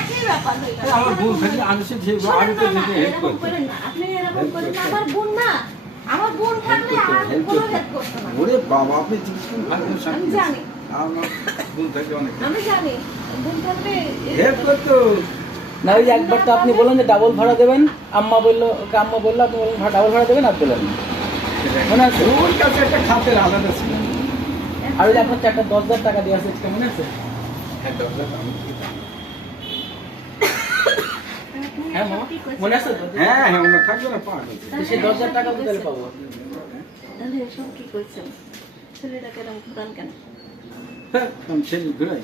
একই ব্যাপার হয়ে গেল। আমার বোন থাকলে আমি সে যে আমি তো যেতে হেল্প এরকম করতাম। করেন না, আপনি এরকম করেন না, আমার বোন না, আমার বোন থাকলে আর কোনো হেল্প করতো না। ওরে বাবা আপনি জিজ্ঞেস করুন ভালো আমি জানি, আমার বোন থাকলে অনেক আমি জানি, বোন থাকলে হেল্প করতো। না ওই যে একবার তো আপনি বললেন যে ডাবল ভাড়া দেবেন, আম্মা বললো আপনি বললেন ডাবল ভাড়া দেবেন, আর দিলেন না। মনে আছে? ওর কাছে একটা খাতের আলাদা ছিল। আর ওই যে আপনার চারটা 10,000 টাকা দিয়ে আছে, এটা মনে আছে? হ্যাঁ, দরজা আমি দিতাম। হ্যাঁ মামা, মনে আছে তো? হ্যাঁ হ্যাঁ ওনা থাকবে না পাওয়া গেছে। তো সেই 10,000 টাকা কোথায় পাবো? তাহলে এসব কি করছেন? ছেলেটাকে এরকম ঘুরান কেন? হ্যাঁ, আমি ছেলে ঘুরাই,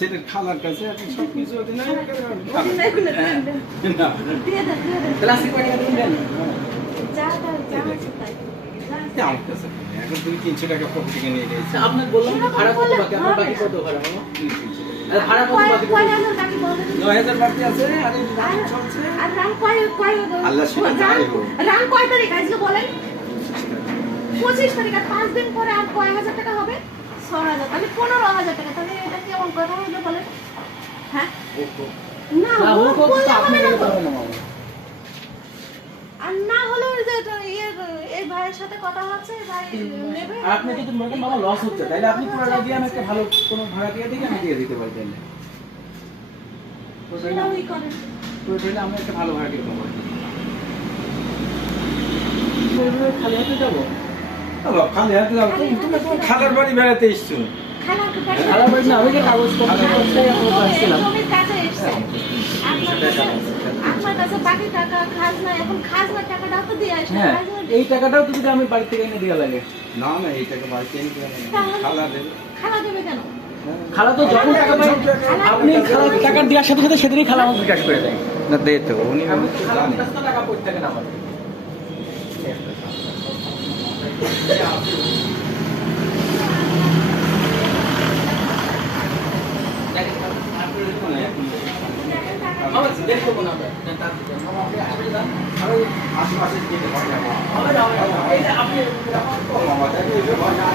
ছেলের খালার কাছে এখন সব কিছু ওদের নাই করে আমি খালাই। ওগুলো দেন, দেন। না, দিয়ে দেন, দিয়ে দেন। তাহলে আজকে কয় টাকা দিবেন দেন? যা আছে তাই। যা আছে। আমার কাছে নেই। এখন তুমি 300 টাকা পকেট থেকে নিয়ে গেছো। আচ্ছা, আপনাকে বললাম যে ভাড়া কত বাকি, আপনার বাকি কত ভাড়া মামা? আর ভাড়া কত বাকি? কয় হাজার টাকা বলেন? 9000 বাকি আছে আর এই দাম চলছে। আর রান কয় আল্লাহ শুনে যাই হোক। রান কয় তারিখ আজকে বলেন? 25 তারিখ, আর 5 দিন পরে আর কয় হাজার টাকা হবে? 6,000, তাহলে 15,000 টাকা। তাহলে এটা কেমন কথা হলো বলেন? হ্যাঁ না, না ও ও কত বললে আপনি হবে না বলে তো। পারবেন না মামা। আর না হলে ওই যে এই ভাইয়ের সাথে কথা হচ্ছে, এই ভাই নেবে। আর আপনি যদি মনে করেন মামা লস হচ্ছে, তাহলে আপনি পুরোটা দিয়ে আমি একটা ভালো কোনো ভাড়া দিয়ে দিই, আমি দিয়ে দিতে পারি তাহলে। সেটাই করেন। পুরোটা আমি একটা ভালো ভাড়া দিয়ে দেবো। খালি হাতে যাবো? বাবা, খালি হাতে যাও। তুমি তো খালার বাড়ি বেড়াতে এসছো। খালাকে খারাপ হয়েছে না, আমি যে কাগজপত্র করতে আসছিলাম। জমির কাছে এসছে। আপনার কাছে বাকি টাকা খাজনা, এখন খাজনার টাকাটাও তো দিয়ে আসছে। হ্যাঁ, এই টাকাটাও তো যদি আমি বাড়ি থেকে এনে দেওয়া লাগে। না না এই টাকা বাড়িতে এনে দেবে না। খালা দেবে। খালা দেবে কেন? খালা তো যখন টাকা পায়, আপনি খালা টাকা দেওয়ার সাথে সাথে সেদিনই খালা আমাকে বিকাশ করে দেয়। না দে তো উনি আমি তো খালার জানে। কাছে তো টাকা পড়ে থাকে না আমার। মামা, দেরি করবো না আমরা। মামা, আপনি আসলে যান। আরে আশেপাশে যেতে পারে না। হবে না, হবে না। এই যে আপনি ও মামা দেখো এই যে ভয় না।